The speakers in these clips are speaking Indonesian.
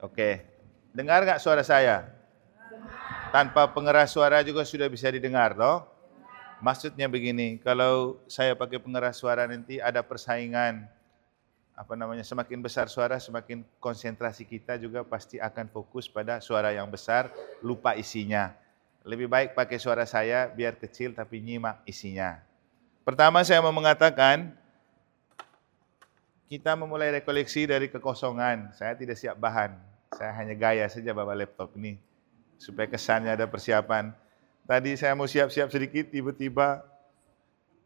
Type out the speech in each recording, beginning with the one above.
Oke, dengar nggak suara saya? Tanpa pengeras suara juga sudah bisa didengar, toh? Maksudnya begini, kalau saya pakai pengeras suara nanti ada persaingan, semakin besar suara, semakin konsentrasi kita juga pasti akan fokus pada suara yang besar, lupa isinya. Lebih baik pakai suara saya biar kecil tapi nyimak isinya. Pertama saya mau mengatakan, kita memulai rekoleksi dari kekosongan. Saya tidak siap bahan, saya hanya gaya saja bawa laptop ini, supaya kesannya ada persiapan. Tadi saya mau siap-siap sedikit, tiba-tiba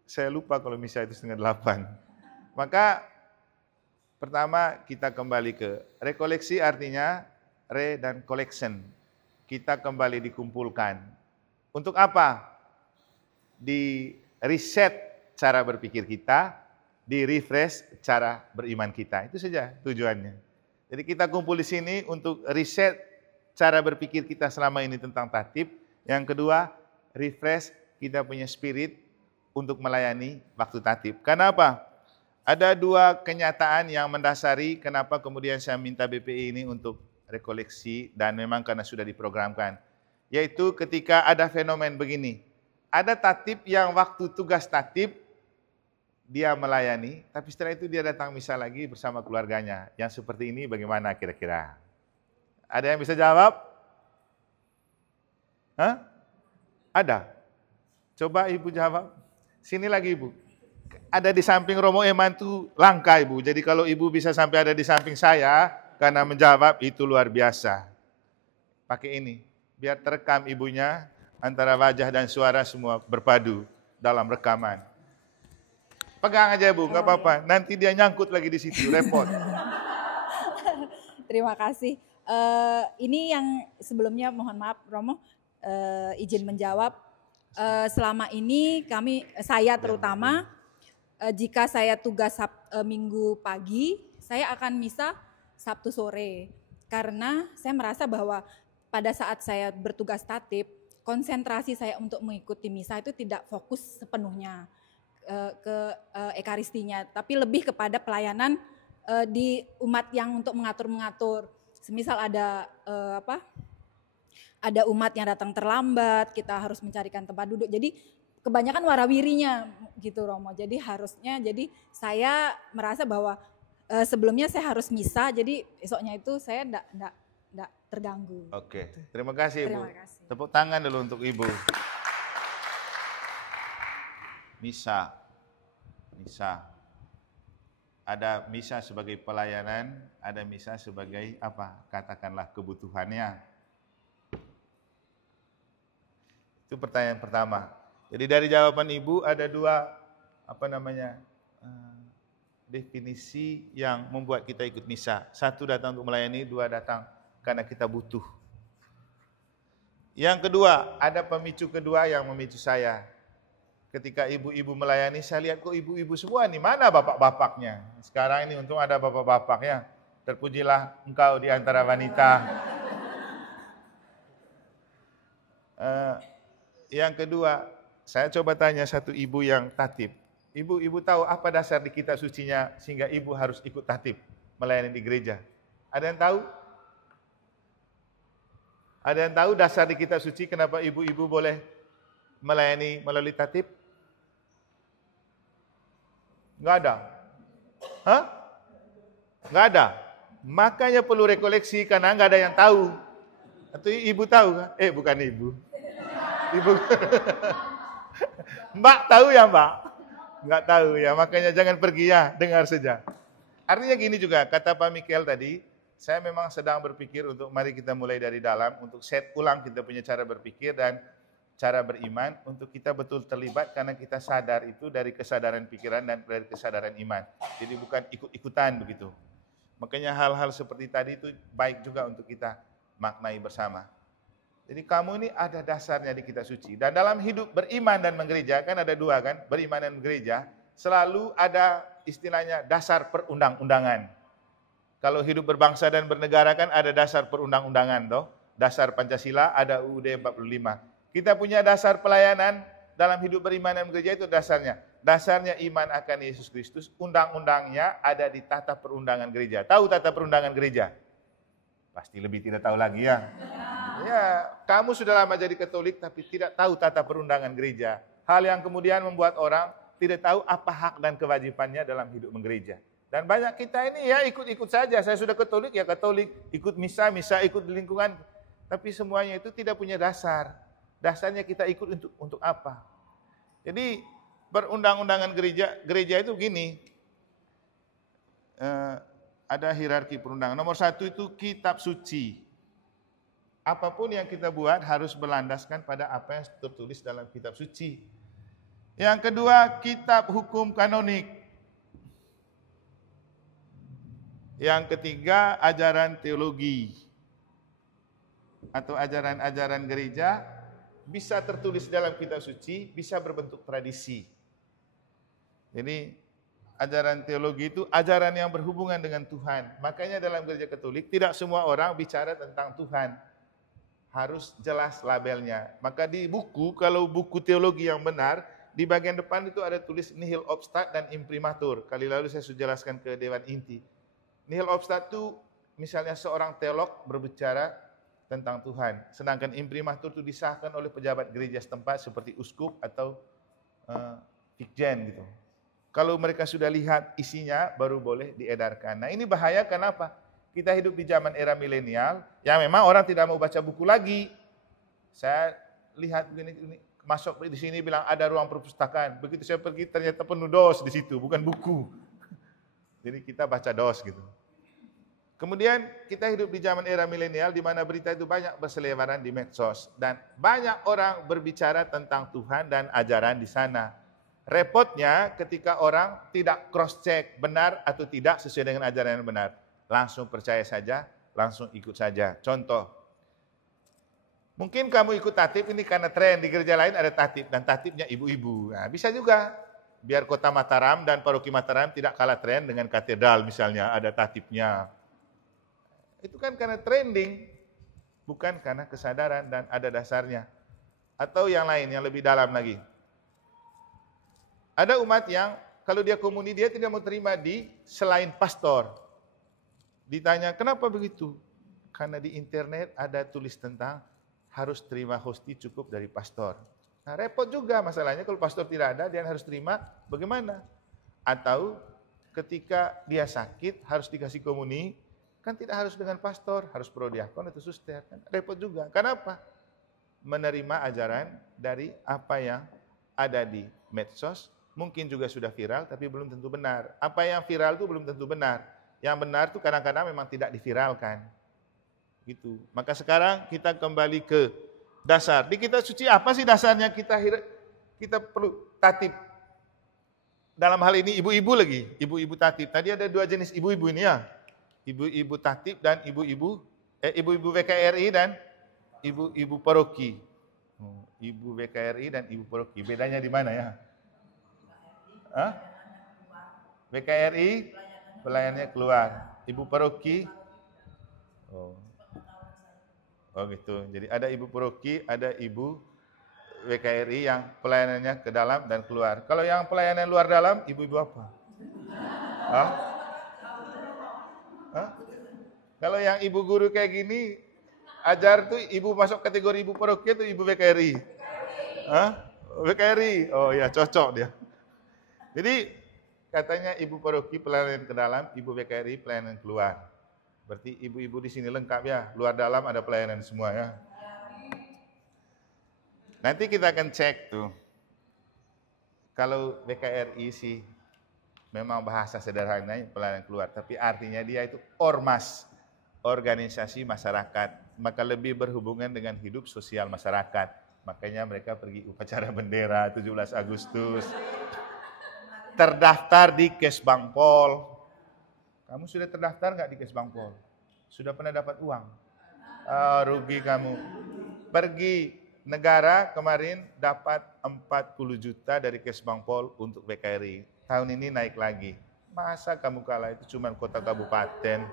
saya lupa kalau misa itu 7:30. Maka pertama kita kembali ke rekoleksi, artinya re dan collection. Kita kembali dikumpulkan. Untuk apa? Di reset cara berpikir kita, di refresh cara beriman kita. Itu saja tujuannya. Jadi kita kumpul di sini untuk reset cara berpikir kita selama ini tentang tatib. Yang kedua, refresh kita punya spirit untuk melayani waktu tatib. Karena apa? Ada dua kenyataan yang mendasari kenapa kemudian saya minta BPI ini untuk rekoleksi, dan memang karena sudah diprogramkan. Yaitu ketika ada fenomen begini, ada tatib yang waktu tugas tatib, dia melayani, tapi setelah itu dia datang misa lagi bersama keluarganya. Yang seperti ini bagaimana kira-kira? Ada yang bisa jawab? Hah? Ada? Coba Ibu jawab. Sini lagi Ibu. Ada di samping Romo Eman itu langka Ibu. Jadi kalau Ibu bisa sampai ada di samping saya, karena menjawab itu luar biasa. Pakai ini, biar terekam ibunya, antara wajah dan suara semua berpadu dalam rekaman. Pegang aja Bu, nggak apa-apa. Nanti dia nyangkut lagi di situ, repot. Terima kasih. Ini yang sebelumnya mohon maaf Romo, izin menjawab. Selama ini saya terutama, jika saya tugas Minggu pagi, saya akan misa Sabtu sore. Karena saya merasa bahwa pada saat saya bertugas tatib, konsentrasi saya untuk mengikuti misa itu tidak fokus sepenuhnya ke ekaristinya, tapi lebih kepada pelayanan di umat yang untuk mengatur-mengatur. Semisal ada ada umat yang datang terlambat, kita harus mencarikan tempat duduk. Jadi kebanyakan warawirinya gitu Romo. Jadi saya merasa bahwa sebelumnya saya harus misa, jadi esoknya itu saya enggak terganggu. Oke, terima kasih Ibu. Terima kasih. Tepuk tangan dulu untuk Ibu. Misa. Ada misa sebagai pelayanan, ada misa sebagai apa? Katakanlah kebutuhannya. Itu pertanyaan pertama. Jadi dari jawaban Ibu ada dua definisi yang membuat kita ikut misa. Satu datang untuk melayani, dua datang karena kita butuh. Yang kedua, ada pemicu kedua yang memicu saya. Ketika ibu-ibu melayani, saya lihat kok ibu-ibu semua nih, mana bapak-bapaknya? Sekarang ini untung ada bapak-bapaknya. Terpujilah engkau di antara wanita. Yang kedua, saya coba tanya satu ibu yang tatib. Ibu tahu apa dasar di kitab sucinya sehingga ibu harus ikut tatib melayani di gereja? Ada yang tahu? Ada yang tahu dasar di kitab suci kenapa ibu-ibu boleh melayani melalui tatib? Enggak ada. Hah? Enggak ada. Makanya perlu rekoleksi karena enggak ada yang tahu. Atau ibu tahu kan? Bukan ibu. Ibu. Mbak tahu ya Mbak? Enggak tahu ya, makanya jangan pergi ya, dengar saja. Artinya gini juga, kata Pak Mikel tadi, saya memang sedang berpikir untuk mari kita mulai dari dalam, untuk set ulang kita punya cara berpikir dan cara beriman, untuk kita betul terlibat karena kita sadar itu dari kesadaran pikiran dan dari kesadaran iman. Jadi bukan ikut-ikutan begitu. Makanya hal-hal seperti tadi itu baik juga untuk kita maknai bersama. Jadi kamu ini ada dasarnya di kitab suci. Dan dalam hidup beriman dan menggereja, kan ada dua kan, beriman dan gereja, selalu ada istilahnya dasar perundang-undangan. Kalau hidup berbangsa dan bernegara kan ada dasar perundang-undangan toh. Dasar Pancasila ada UUD 45. Kita punya dasar pelayanan dalam hidup beriman dan gereja itu dasarnya. dasarnya iman akan Yesus Kristus, undang-undangnya ada di tata perundangan gereja. Tahu tata perundangan gereja? Pasti lebih tidak tahu lagi ya. Ya, kamu sudah lama jadi Katolik tapi tidak tahu tata perundangan gereja. Hal yang kemudian membuat orang tidak tahu apa hak dan kewajibannya dalam hidup menggereja. Dan banyak kita ini ya ikut-ikut saja. Saya sudah Katolik ya Katolik, ikut misa, ikut di lingkungan. Tapi semuanya itu tidak punya dasar. Dasarnya kita ikut untuk apa? Jadi perundang-undangan gereja itu gini. Ada hierarki perundangan. Nomor 1 itu kitab suci. Apapun yang kita buat harus berlandaskan pada apa yang tertulis dalam kitab suci. Yang kedua, kitab hukum kanonik. Yang ketiga, ajaran teologi. Atau ajaran-ajaran gereja bisa tertulis dalam kitab suci, bisa berbentuk tradisi. Jadi, ajaran teologi itu ajaran yang berhubungan dengan Tuhan. Makanya dalam gereja Katolik tidak semua orang bicara tentang Tuhan. Harus jelas labelnya. Maka di buku, kalau buku teologi yang benar, di bagian depan itu ada tulis nihil obstat dan imprimatur. Kali lalu saya sudah jelaskan ke Dewan Inti. Nihil obstat itu misalnya seorang teolog berbicara tentang Tuhan. Sedangkan imprimatur itu disahkan oleh pejabat gereja setempat seperti uskup atau fikjen gitu. Kalau mereka sudah lihat isinya, baru boleh diedarkan. Nah ini bahaya, kenapa? Kita hidup di zaman era milenial, ya memang orang tidak mau baca buku lagi. Saya lihat begini, masuk di sini bilang ada ruang perpustakaan. Begitu saya pergi ternyata penuh dos di situ, bukan buku. Jadi kita baca dos gitu. Kemudian kita hidup di zaman era milenial di mana berita itu banyak berseliweran di medsos. Dan banyak orang berbicara tentang Tuhan dan ajaran di sana. Repotnya ketika orang tidak cross check benar atau tidak sesuai dengan ajaran yang benar. Langsung percaya saja, langsung ikut saja. Contoh, mungkin kamu ikut tatib ini karena tren di gereja lain ada tatib dan tatibnya ibu-ibu. Nah, bisa juga. Biar kota Mataram dan paroki Mataram tidak kalah tren dengan katedral misalnya ada tatibnya. Itu kan karena trending, bukan karena kesadaran dan ada dasarnya. Atau yang lain, yang lebih dalam lagi. Ada umat yang kalau dia komuni dia tidak mau terima di selain pastor. Ditanya, kenapa begitu? Karena di internet ada tulis tentang harus terima hosti cukup dari pastor. Nah repot juga masalahnya kalau pastor tidak ada, dia harus terima bagaimana? Atau ketika dia sakit harus dikasih komuni, kan tidak harus dengan pastor, harus prodiakon atau suster. Kan repot juga. Kenapa? Menerima ajaran dari apa yang ada di medsos, mungkin juga sudah viral tapi belum tentu benar. Apa yang viral itu belum tentu benar. Yang benar itu kadang-kadang memang tidak diviralkan. Gitu. Maka sekarang kita kembali ke dasar. Di kitab suci apa sih dasarnya kita perlu tatib? Dalam hal ini ibu-ibu lagi, ibu-ibu tatib. Tadi ada 2 jenis ibu-ibu ini ya. Ibu-ibu tatib dan ibu-ibu WKRI dan ibu-ibu paroki. Ibu WKRI dan ibu paroki. Bedanya di mana ya? Hah? WKRI pelayannya keluar. Ibu paroki Oh gitu. Jadi ada ibu paroki, ada ibu WKRI yang pelayanannya ke dalam dan keluar. Kalau yang pelayanan luar dalam, ibu-ibu apa? Hah? Hah? Kalau yang ibu guru kayak gini, ajar tuh ibu masuk kategori ibu paroki itu ibu WKRI. Hah? WKRI. Oh ya, cocok dia. Jadi katanya ibu paroki pelayanan ke dalam, ibu WKRI pelayanan keluar. Berarti ibu-ibu di sini lengkap ya, luar dalam ada pelayanan semua ya. Nanti kita akan cek tuh. Kalau WKRI sih memang bahasa sederhananya pelayanan keluar, tapi artinya dia itu ormas, organisasi masyarakat, maka lebih berhubungan dengan hidup sosial masyarakat. Makanya mereka pergi upacara bendera 17 Agustus. Terdaftar di Kesbangpol. Kamu sudah terdaftar nggak di Kesbangpol? Sudah pernah dapat uang? Oh, rugi kamu. Pergi negara kemarin dapat 40 juta dari Kesbangpol untuk WKRI. Tahun ini naik lagi. Masa kamu kalah, itu cuma kota kabupaten.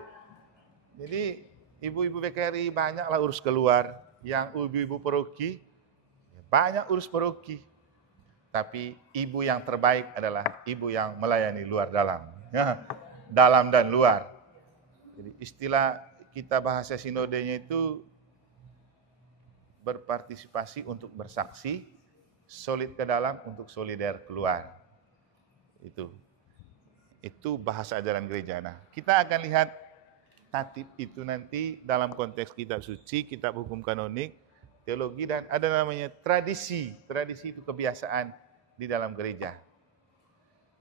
Jadi ibu-ibu WKRI banyaklah urus keluar. Yang ibu-ibu paroki, banyak urus paroki. Tapi ibu yang terbaik adalah ibu yang melayani luar dalam. Ya, dalam dan luar. Jadi istilah kita bahasa sinodenya itu berpartisipasi untuk bersaksi, solid ke dalam untuk solider keluar. Itu bahasa ajaran gereja. Nah, kita akan lihat tatib itu nanti dalam konteks kitab suci, kitab hukum kanonik, teologi, dan ada namanya tradisi. Tradisi itu kebiasaan di dalam gereja.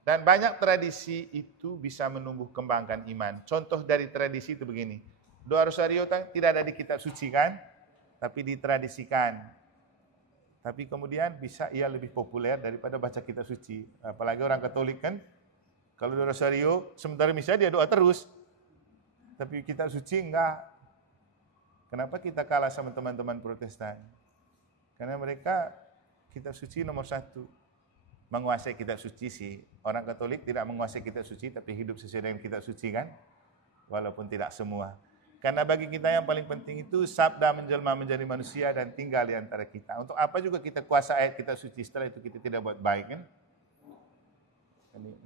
Dan banyak tradisi itu bisa menumbuh kembangkan iman. Contoh dari tradisi itu begini. Doa Rosario tidak ada di kitab suci kan, tapi ditradisikan. Tapi kemudian bisa ia lebih populer daripada baca kitab suci. Apalagi orang Katolik kan, kalau doa Rosario sementara misa dia doa terus. Tapi kitab suci enggak. Kenapa kita kalah sama teman-teman Protestan? Karena mereka kitab suci nomor 1. Menguasai kitab suci sih. Orang Katolik tidak menguasai kitab suci, tapi hidup sesuai dengan kitab suci kan? Walaupun tidak semua. Karena bagi kita yang paling penting itu sabda menjelma menjadi manusia dan tinggal di antara kita. Untuk apa juga kita kuasa ayat kitab suci setelah itu kita tidak buat baik kan?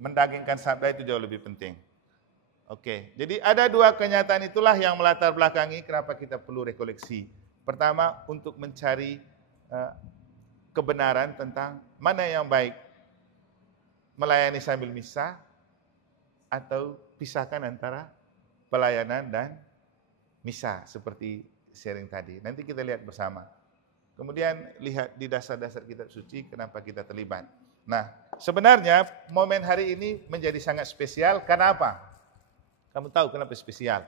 Mendagingkan sabda itu jauh lebih penting. Oke, jadi ada 2 kenyataan itulah yang melatar belakangi kenapa kita perlu rekoleksi. Pertama, untuk mencari kebenaran tentang mana yang baik. Melayani sambil misa atau pisahkan antara pelayanan dan misa seperti sharing tadi. Nanti kita lihat bersama. Kemudian lihat di dasar-dasar kitab suci kenapa kita terlibat. Nah, sebenarnya momen hari ini menjadi sangat spesial karena apa? Kamu tahu kenapa spesial?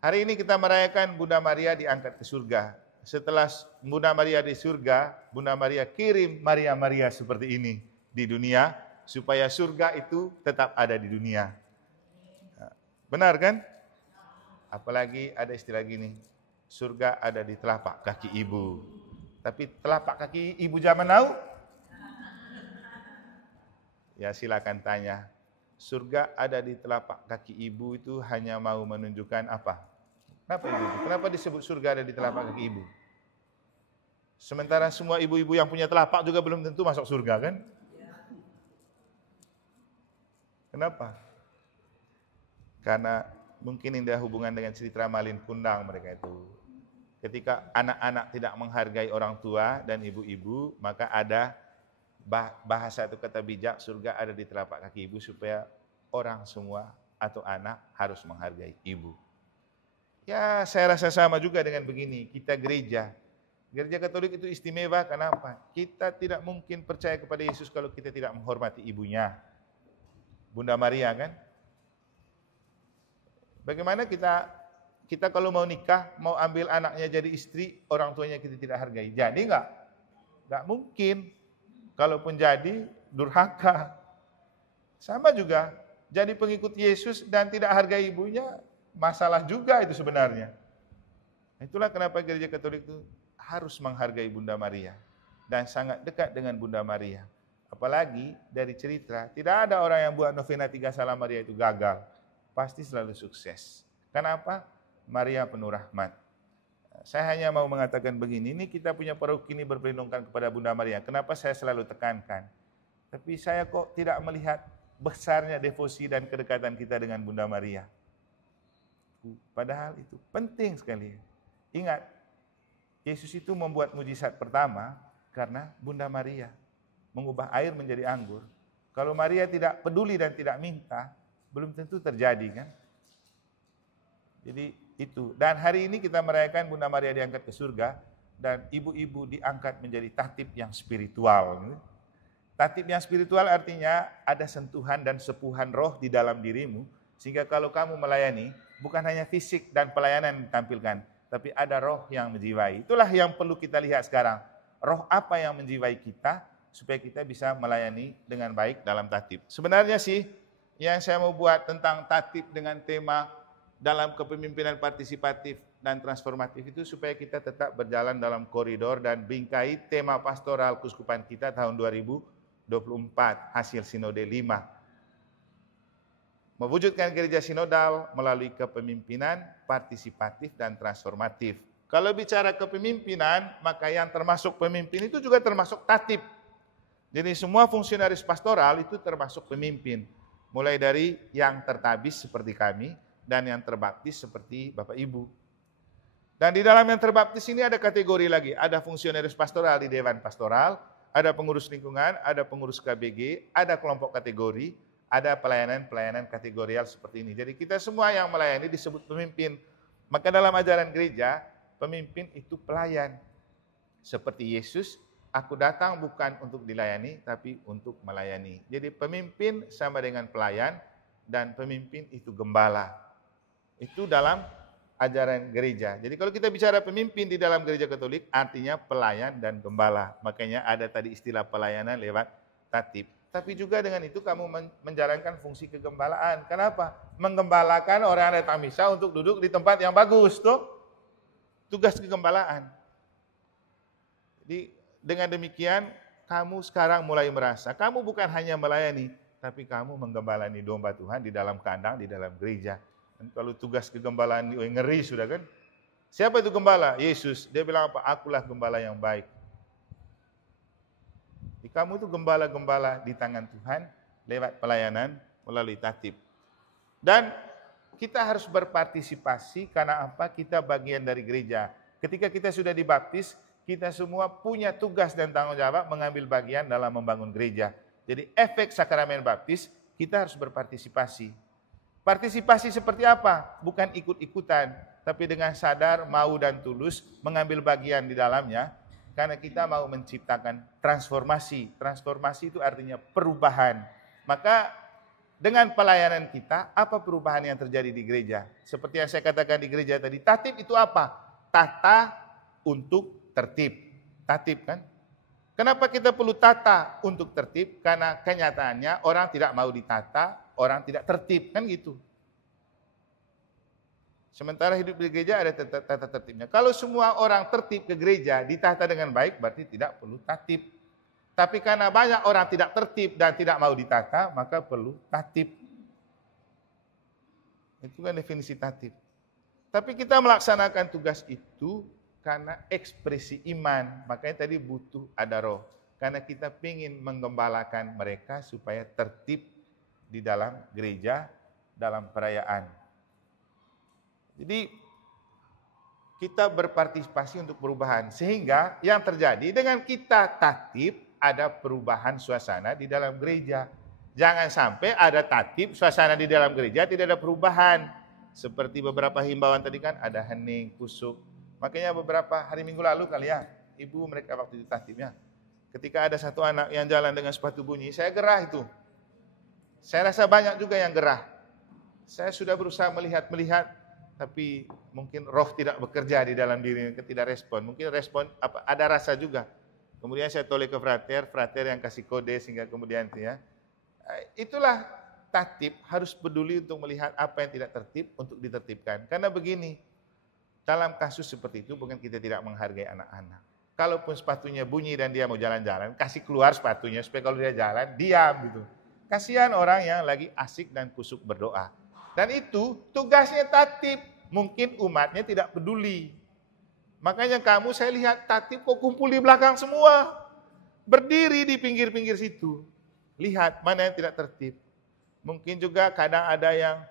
Hari ini kita merayakan Bunda Maria diangkat ke surga. Setelah Bunda Maria di surga, Bunda Maria kirim Maria-Maria seperti ini di dunia, supaya surga itu tetap ada di dunia. Benar kan? Apalagi ada istilah gini, surga ada di telapak kaki ibu. Tapi telapak kaki ibu zaman now? Ya silakan tanya. Surga ada di telapak kaki ibu itu hanya mau menunjukkan apa? Kenapa ibu? Kenapa disebut surga ada di telapak kaki ibu? Sementara semua ibu-ibu yang punya telapak juga belum tentu masuk surga kan? Kenapa? Karena mungkin ini ada hubungan dengan cerita Malin Kundang mereka itu. Ketika anak-anak tidak menghargai orang tua dan ibu-ibu, maka ada bahasa itu kata bijak, surga ada di telapak kaki ibu supaya orang semua atau anak harus menghargai ibu. Ya saya rasa sama juga dengan begini, kita gereja. Gereja Katolik itu istimewa, kenapa? Kita tidak mungkin percaya kepada Yesus kalau kita tidak menghormati ibunya. Bunda Maria kan? Bagaimana kita kalau mau nikah, mau ambil anaknya jadi istri, orang tuanya kita tidak hargai. Jadi enggak? Enggak mungkin. Kalaupun jadi, durhaka. Sama juga, jadi pengikut Yesus dan tidak hargai ibunya, masalah juga itu sebenarnya. Itulah kenapa gereja Katolik itu harus menghargai Bunda Maria. Dan sangat dekat dengan Bunda Maria. Apalagi dari cerita, tidak ada orang yang buat novena 3 Salam Maria itu gagal. Pasti selalu sukses. Kenapa? Maria penuh rahmat. Saya hanya mau mengatakan begini, ini kita punya paroki ini berperlindungan kepada Bunda Maria. Kenapa saya selalu tekankan? Tapi saya kok tidak melihat besarnya devosi dan kedekatan kita dengan Bunda Maria. Padahal itu penting sekali. Ingat, Yesus itu membuat mujizat pertama karena Bunda Maria mengubah air menjadi anggur. Kalau Maria tidak peduli dan tidak minta, belum tentu terjadi kan? Jadi itu. Dan hari ini kita merayakan Bunda Maria diangkat ke surga dan ibu-ibu diangkat menjadi tatib yang spiritual. Tatib yang spiritual artinya ada sentuhan dan sepuhan roh di dalam dirimu sehingga kalau kamu melayani bukan hanya fisik dan pelayanan yang ditampilkan, tapi ada roh yang menjiwai. Itulah yang perlu kita lihat sekarang. Roh apa yang menjiwai kita supaya kita bisa melayani dengan baik dalam tatib. Sebenarnya sih yang saya mau buat tentang tatib dengan tema dalam kepemimpinan partisipatif dan transformatif itu supaya kita tetap berjalan dalam koridor dan bingkai tema pastoral keuskupan kita tahun 2024, hasil sinode 5. Mewujudkan gereja sinodal melalui kepemimpinan partisipatif dan transformatif. Kalau bicara kepemimpinan, maka yang termasuk pemimpin itu juga termasuk tatib. Jadi semua fungsionaris pastoral itu termasuk pemimpin. Mulai dari yang tertabis seperti kami dan yang terbaptis seperti Bapak Ibu. Dan di dalam yang terbaptis ini ada kategori lagi. Ada fungsionaris pastoral di Dewan Pastoral, ada pengurus lingkungan, ada pengurus KBG, ada kelompok kategori, ada pelayanan-pelayanan kategorial seperti ini. Jadi kita semua yang melayani disebut pemimpin. Maka dalam ajaran gereja, pemimpin itu pelayan. Seperti Yesus, aku datang bukan untuk dilayani, tapi untuk melayani. Jadi pemimpin sama dengan pelayan, dan pemimpin itu gembala. Itu dalam ajaran gereja. Jadi kalau kita bicara pemimpin di dalam gereja Katolik, artinya pelayan dan gembala. Makanya ada tadi istilah pelayanan lewat tatib. Tapi juga dengan itu kamu menjalankan fungsi kegembalaan. Kenapa? Menggembalakan orang yang datang misa untuk duduk di tempat yang bagus, tuh. Tugas kegembalaan. Jadi dengan demikian kamu sekarang mulai merasa kamu bukan hanya melayani, tapi kamu menggembalani domba Tuhan di dalam kandang, di dalam gereja. Dan kalau tugas kegembalaan ngeri sudah kan? Siapa itu gembala? Yesus. Dia bilang apa? Akulah gembala yang baik. Jadi kamu itu gembala-gembala di tangan Tuhan lewat pelayanan melalui tatib. Dan kita harus berpartisipasi karena apa? Kita bagian dari gereja. Ketika kita sudah dibaptis, kita semua punya tugas dan tanggung jawab mengambil bagian dalam membangun gereja. Jadi efek sakramen baptis, kita harus berpartisipasi. Partisipasi seperti apa? Bukan ikut-ikutan, tapi dengan sadar, mau dan tulus mengambil bagian di dalamnya, karena kita mau menciptakan transformasi. Transformasi itu artinya perubahan. Maka dengan pelayanan kita, apa perubahan yang terjadi di gereja? Seperti yang saya katakan di gereja tadi, tatib itu apa? Tata untuk tertib. Tatib kan? Kenapa kita perlu tata untuk tertib? Karena kenyataannya orang tidak mau ditata, orang tidak tertib, kan gitu. Sementara hidup di gereja ada tata tertibnya. Kalau semua orang tertib ke gereja, ditata dengan baik, berarti tidak perlu tatib. Tapi karena banyak orang tidak tertib dan tidak mau ditata, maka perlu tatib. Itu kan definisi tatib. Tapi kita melaksanakan tugas itu karena ekspresi iman. Makanya tadi butuh ada roh. Karena kita ingin menggembalakan mereka supaya tertib di dalam gereja, dalam perayaan. Jadi kita berpartisipasi untuk perubahan. Sehingga yang terjadi dengan kita tatib, ada perubahan suasana di dalam gereja. Jangan sampai ada tatib, suasana di dalam gereja tidak ada perubahan. Seperti beberapa himbauan tadi kan, ada hening, kusuk. Makanya beberapa hari minggu lalu kali ya, ibu mereka waktu di tatibnya, ketika ada satu anak yang jalan dengan sepatu bunyi, saya gerah itu. Saya rasa banyak juga yang gerah. Saya sudah berusaha melihat, tapi mungkin roh tidak bekerja di dalam diri, tidak respon. Mungkin respon ada rasa juga. Kemudian saya toleh ke frater yang kasih kode sehingga kemudian ya. Itulah tatib harus peduli untuk melihat apa yang tidak tertib untuk ditertibkan. Karena begini, dalam kasus seperti itu bukan kita tidak menghargai anak-anak. Kalaupun sepatunya bunyi dan dia mau jalan-jalan, kasih keluar sepatunya supaya kalau dia jalan, diam gitu. Kasihan orang yang lagi asik dan kusuk berdoa. Dan itu tugasnya tatib. Mungkin umatnya tidak peduli. Makanya kamu saya lihat tatib kok kumpul di belakang semua. Berdiri di pinggir-pinggir situ. Lihat mana yang tidak tertib. Mungkin juga kadang ada yang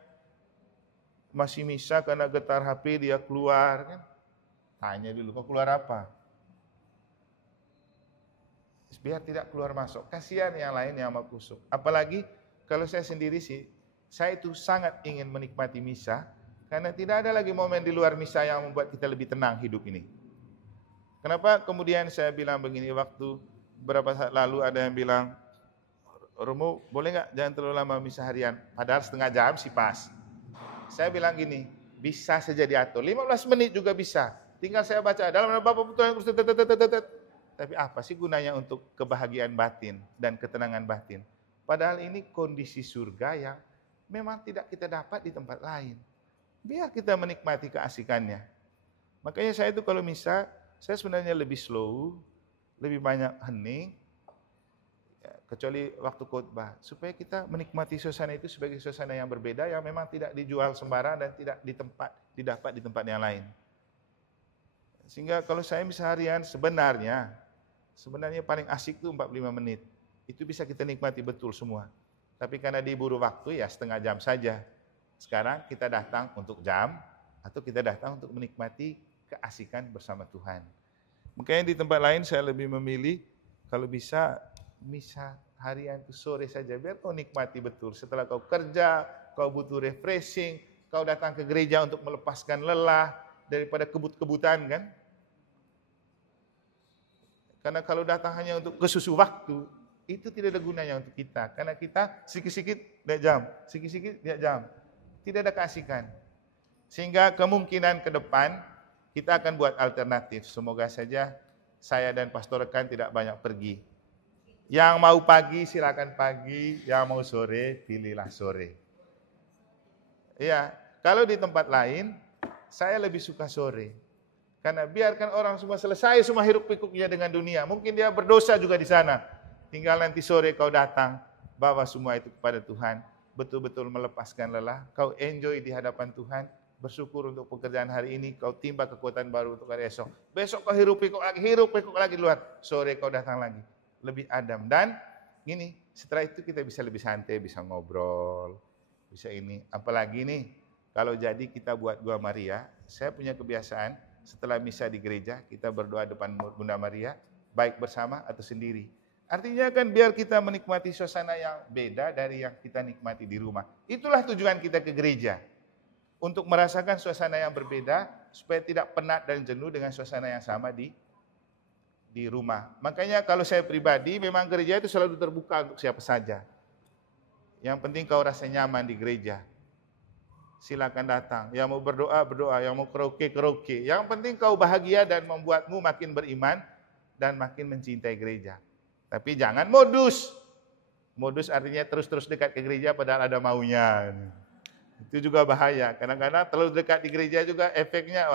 masih misa karena getar HP dia keluar kan. Tanya dulu, kok keluar apa? Biar tidak keluar masuk. Kasihan yang lain yang mau kusuk. Apalagi kalau saya sendiri sih, saya itu sangat ingin menikmati misa, karena tidak ada lagi momen di luar misa yang membuat kita lebih tenang hidup ini. Kenapa kemudian saya bilang begini, waktu beberapa saat lalu ada yang bilang, Romo boleh nggak jangan terlalu lama misa harian, padahal setengah jam sih pas. Saya bilang gini, bisa saja diatur, 15 menit juga bisa. Tinggal saya baca, dalam nama Bapa Putra dan Roh Kudus. Tapi apa sih gunanya untuk kebahagiaan batin dan ketenangan batin? Padahal ini kondisi surga yang memang tidak kita dapat di tempat lain. Biar kita menikmati keasikannya. Makanya saya itu kalau misa, saya sebenarnya lebih slow, lebih banyak hening, kecuali waktu khotbah. Supaya kita menikmati suasana itu sebagai suasana yang berbeda, yang memang tidak dijual sembarang dan tidak didapat di tempat yang lain. Sehingga kalau saya misa harian sebenarnya paling asik itu 45 menit. itu bisa kita nikmati betul semua. Tapi karena diburu waktu ya setengah jam saja. Sekarang kita datang untuk jam, atau kita datang untuk menikmati keasikan bersama Tuhan. Makanya di tempat lain saya lebih memilih kalau bisa misa harian itu sore saja, biar kau nikmati betul. Setelah kau kerja, kau butuh refreshing, kau datang ke gereja untuk melepaskan lelah daripada kebut-kebutan kan. Karena kalau datang hanya untuk kesusu waktu, itu tidak ada gunanya untuk kita. Karena kita sikit-sikit dia jam, sikit-sikit dia jam. Tidak ada keasikan. Sehingga kemungkinan ke depan kita akan buat alternatif. Semoga saja saya dan Pastor Rekan tidak banyak pergi. Yang mau pagi silakan pagi, yang mau sore pilihlah sore. Iya, kalau di tempat lain saya lebih suka sore. Karena biarkan orang semua selesai semua hiruk pikuknya dengan dunia. Mungkin dia berdosa juga di sana. Tinggal nanti sore kau datang, bawa semua itu kepada Tuhan. Betul-betul melepaskan lelah, kau enjoy di hadapan Tuhan. Bersyukur untuk pekerjaan hari ini, kau timba kekuatan baru untuk hari esok. Besok kau hiruk pikuk lagi di luar. Sore kau datang lagi. Lebih adem. Dan gini, setelah itu kita bisa lebih santai, bisa ngobrol, bisa ini. Apalagi nih, kalau jadi kita buat Gua Maria, saya punya kebiasaan, setelah misa di gereja, kita berdoa depan Bunda Maria, baik bersama atau sendiri. Artinya kan biar kita menikmati suasana yang beda dari yang kita nikmati di rumah. Itulah tujuan kita ke gereja. Untuk merasakan suasana yang berbeda, supaya tidak penat dan jenuh dengan suasana yang sama di rumah. Makanya kalau saya pribadi, memang gereja itu selalu terbuka untuk siapa saja. Yang penting kau rasa nyaman di gereja. Silakan datang. Yang mau berdoa, berdoa. Yang mau karaoke, karaoke. Yang penting kau bahagia dan membuatmu makin beriman dan makin mencintai gereja. Tapi jangan modus. Modus artinya terus-terus dekat ke gereja padahal ada maunya. Itu juga bahaya. Kadang-kadang terlalu dekat di gereja juga efeknya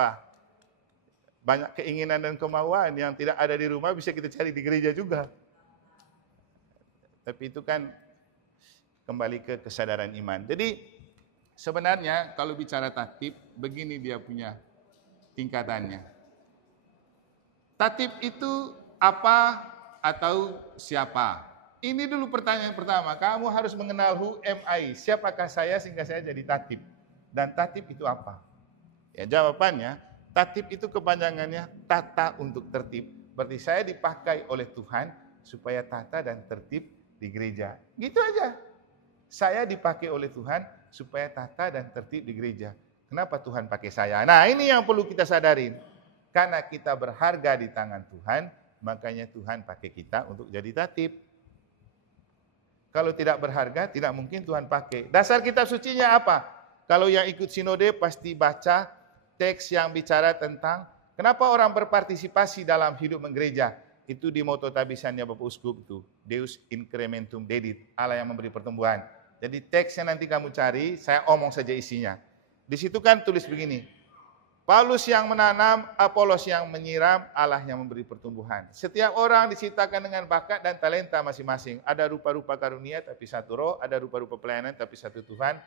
banyak keinginan dan kemauan yang tidak ada di rumah bisa kita cari di gereja juga. Tapi itu kan kembali ke kesadaran iman. Jadi sebenarnya kalau bicara tatib, begini dia punya tingkatannya. Tatib itu apa atau siapa? Ini dulu pertanyaan pertama. Kamu harus mengenal who am I? Siapakah saya sehingga saya jadi tatib? Dan tatib itu apa? Ya jawabannya, tatib itu kepanjangannya tata untuk tertib. Berarti saya dipakai oleh Tuhan supaya tata dan tertib di gereja. Gitu aja. Saya dipakai oleh Tuhan supaya tata dan tertib di gereja. Kenapa Tuhan pakai saya? Nah ini yang perlu kita sadarin. Karena kita berharga di tangan Tuhan, makanya Tuhan pakai kita untuk jadi tatib. Kalau tidak berharga, tidak mungkin Tuhan pakai. Dasar kitab sucinya apa? Kalau yang ikut sinode pasti baca teks yang bicara tentang kenapa orang berpartisipasi dalam hidup menggereja. Itu di moto tabisannya Bapak Uskup itu. Deus incrementum dedit, Allah yang memberi pertumbuhan. Jadi teksnya nanti kamu cari, saya omong saja isinya. Di situ kan tulis begini, Paulus yang menanam, Apolos yang menyiram, Allah yang memberi pertumbuhan. Setiap orang diciptakan dengan bakat dan talenta masing-masing. Ada rupa-rupa karunia tapi satu roh, ada rupa-rupa pelayanan tapi satu Tuhan.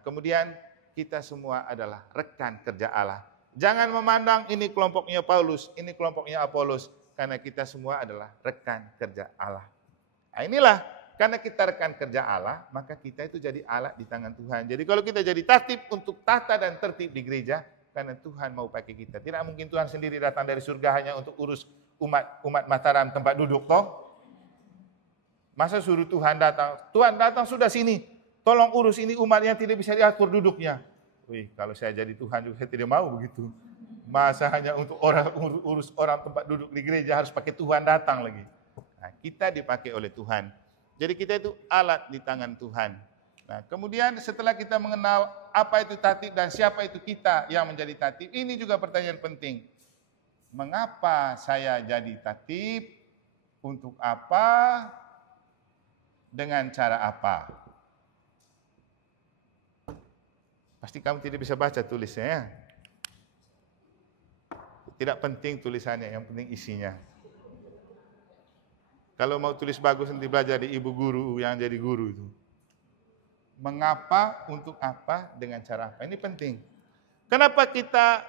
Kemudian kita semua adalah rekan kerja Allah. Jangan memandang ini kelompoknya Paulus, ini kelompoknya Apolos. Karena kita semua adalah rekan kerja Allah. Nah inilah, karena kita rekan kerja Allah, maka kita itu jadi alat di tangan Tuhan. Jadi kalau kita jadi tatib untuk tata dan tertib di gereja, karena Tuhan mau pakai kita. Tidak mungkin Tuhan sendiri datang dari surga hanya untuk urus umat Mataram tempat duduk toh. Masa suruh Tuhan datang sudah sini. Tolong urus ini umat yang tidak bisa diatur duduknya. Wih, kalau saya jadi Tuhan juga saya tidak mau begitu. Masa hanya untuk urus orang tempat duduk di gereja harus pakai Tuhan datang lagi. Nah, kita dipakai oleh Tuhan. Jadi kita itu alat di tangan Tuhan. Nah, kemudian setelah kita mengenal apa itu tatib dan siapa itu kita yang menjadi tatib, ini juga pertanyaan penting. Mengapa saya jadi tatib? Untuk apa? Dengan cara apa? Pasti kamu tidak bisa baca tulisnya ya. Tidak penting tulisannya, yang penting isinya. Kalau mau tulis bagus nanti belajar di ibu guru yang jadi guru itu. Mengapa, untuk apa, dengan cara apa. Ini penting. Kenapa kita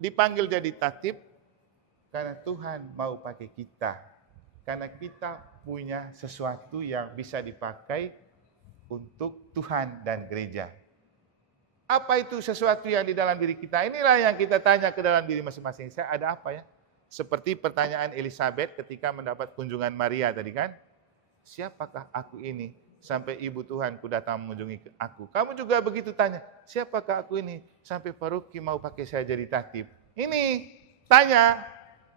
dipanggil jadi tatib? Karena Tuhan mau pakai kita Karena kita punya sesuatu yang bisa dipakai untuk Tuhan dan gereja. Apa itu sesuatu yang di dalam diri kita? Inilah yang kita tanya ke dalam diri masing-masing. Saya ada apa ya? Seperti pertanyaan Elizabeth ketika mendapat kunjungan Maria tadi kan. Siapakah aku ini sampai ibu Tuhanku datang mengunjungi aku? Kamu juga begitu tanya, siapakah aku ini sampai Paruki mau pakai saya jadi tatib? Ini tanya,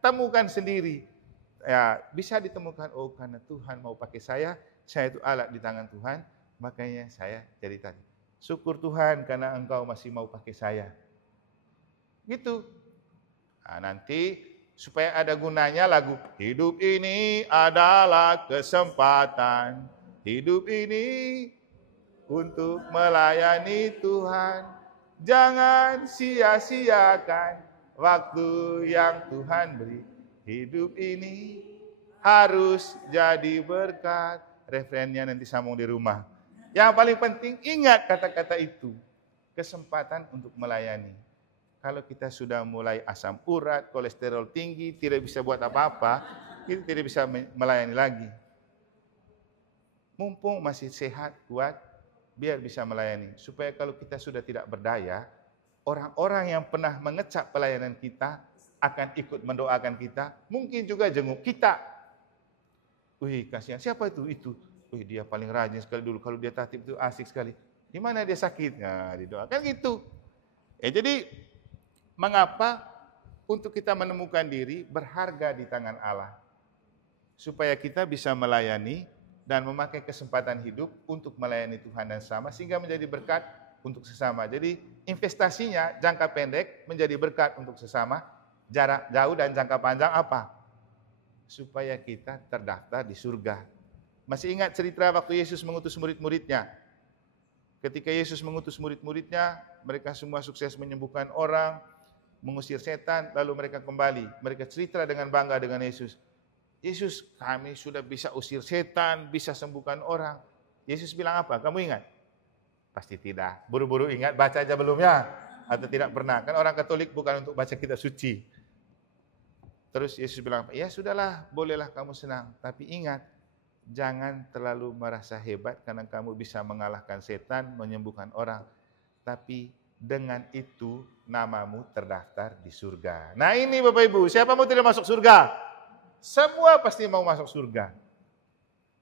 temukan sendiri. Ya, bisa ditemukan, oh karena Tuhan mau pakai saya itu alat di tangan Tuhan, makanya saya jadi tatib. Syukur Tuhan karena Engkau masih mau pakai saya. Gitu. Nah, nanti supaya ada gunanya lagu hidup ini adalah kesempatan. Hidup ini untuk melayani Tuhan. Jangan sia-siakan waktu yang Tuhan beri. Hidup ini harus jadi berkat. Referennya nanti sambung di rumah. Yang paling penting ingat kata-kata itu. Kesempatan untuk melayani. Kalau kita sudah mulai asam urat, kolesterol tinggi, tidak bisa buat apa-apa, kita tidak bisa melayani lagi. Mumpung masih sehat, kuat, biar bisa melayani. Supaya kalau kita sudah tidak berdaya, orang-orang yang pernah mengecap pelayanan kita akan ikut mendoakan kita, mungkin juga jenguk kita. Wih, kasihan. Siapa itu? Itu. Wih, dia paling rajin sekali dulu. Kalau dia tatib itu asik sekali. Di mana dia sakit? Nah, didoakan gitu. Jadi mengapa untuk kita menemukan diri berharga di tangan Allah? Supaya kita bisa melayani dan memakai kesempatan hidup untuk melayani Tuhan dan sesama sehingga menjadi berkat untuk sesama. Jadi investasinya jangka pendek menjadi berkat untuk sesama, jarak jauh dan jangka panjang apa? Supaya kita terdaftar di surga. Masih ingat cerita waktu Yesus mengutus murid-muridnya? Ketika Yesus mengutus murid-muridnya, mereka semua sukses menyembuhkan orang, mengusir setan, lalu mereka kembali. Mereka cerita dengan bangga dengan Yesus. Yesus, kami sudah bisa usir setan, bisa sembuhkan orang. Yesus bilang apa? Kamu ingat? Pasti tidak. Buru-buru ingat, baca aja belum ya? Atau tidak pernah? Kan orang Katolik bukan untuk baca kitab suci. Terus Yesus bilang, ya sudahlah, bolehlah kamu senang. Tapi ingat, jangan terlalu merasa hebat karena kamu bisa mengalahkan setan, menyembuhkan orang. Tapi dengan itu namamu terdaftar di surga. Nah ini Bapak Ibu, siapa mau tidak masuk surga? Semua pasti mau masuk surga.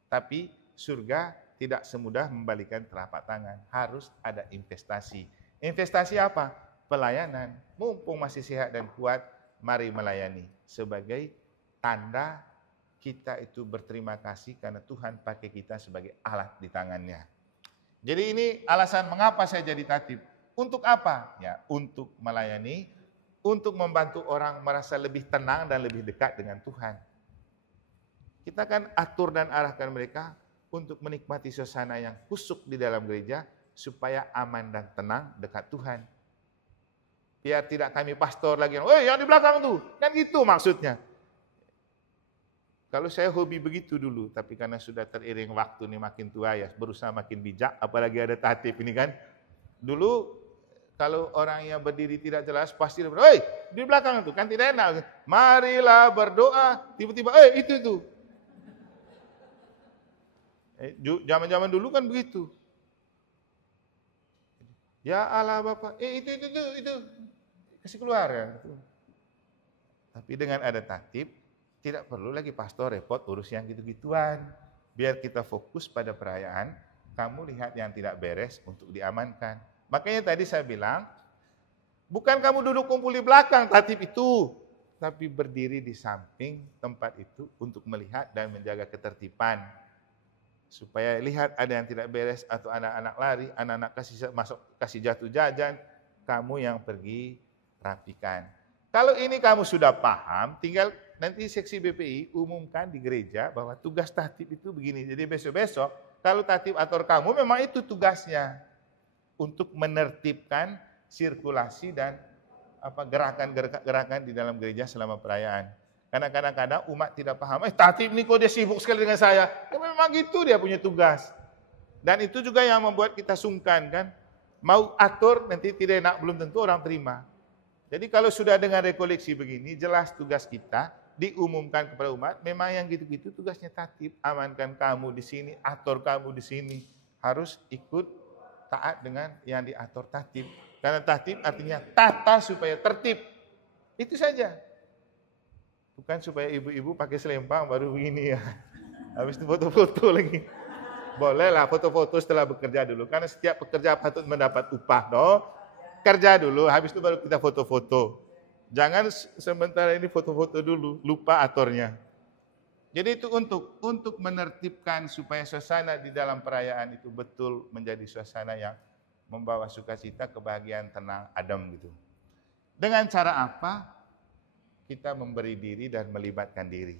Tapi surga tidak semudah membalikan telapak tangan. Harus ada investasi. Investasi apa? Pelayanan. Mumpung masih sehat dan kuat, mari melayani. Sebagai tanda kita itu berterima kasih karena Tuhan pakai kita sebagai alat di tangannya. Jadi ini alasan mengapa saya jadi tatib. Untuk apa? Ya, untuk melayani, untuk membantu orang merasa lebih tenang dan lebih dekat dengan Tuhan. Kita kan atur dan arahkan mereka untuk menikmati suasana yang kusuk di dalam gereja supaya aman dan tenang dekat Tuhan. Biar tidak kami pastor lagi, yang di belakang tuh, kan gitu maksudnya. Kalau saya hobi begitu dulu, tapi karena sudah teriring waktu nih makin tua ya, berusaha makin bijak, apalagi ada tatib ini kan. Dulu kalau orang yang berdiri tidak jelas pasti dia bilang, di belakang itu kan tidak enak. Marilah berdoa, tiba-tiba, itu. Zaman-zaman dulu kan begitu. Ya Allah Bapak, itu. Kasih keluar ya. Tapi dengan ada tatib, tidak perlu lagi pastor repot urus yang gitu-gituan. Biar kita fokus pada perayaan, kamu lihat yang tidak beres untuk diamankan. Makanya tadi saya bilang, bukan kamu duduk kumpul di belakang tatib itu, tapi berdiri di samping tempat itu untuk melihat dan menjaga ketertiban. Supaya lihat ada yang tidak beres atau anak-anak lari, anak-anak kasih jatuh jajan, kamu yang pergi rapikan. Kalau ini kamu sudah paham, tinggal nanti seksi BPI umumkan di gereja bahwa tugas tatib itu begini. Jadi besok-besok kalau tatib atur kamu memang itu tugasnya untuk menertibkan sirkulasi dan gerakan-gerakan di dalam gereja selama perayaan. Karena kadang-kadang umat tidak paham, tatib ini kok dia sibuk sekali dengan saya. Ya memang gitu dia punya tugas. Dan itu juga yang membuat kita sungkan kan. Mau atur nanti tidak enak, belum tentu orang terima. Jadi kalau sudah dengan rekoleksi begini, jelas tugas kita diumumkan kepada umat, memang yang gitu-gitu tugasnya tatib, amankan kamu di sini, atur kamu di sini, harus ikut taat dengan yang diatur tatib. Karena tatib artinya tata supaya tertib. Itu saja. Bukan supaya ibu-ibu pakai selempang baru begini ya. Habis itu foto-foto lagi. Bolehlah foto-foto setelah bekerja dulu. Karena setiap pekerja patut mendapat upah. No? Kerja dulu, habis itu baru kita foto-foto. Jangan sementara ini foto-foto dulu, lupa aturnya. Jadi itu untuk menertibkan supaya suasana di dalam perayaan itu betul menjadi suasana yang membawa sukacita, kebahagiaan, tenang, adem gitu. Dengan cara apa? Kita memberi diri dan melibatkan diri.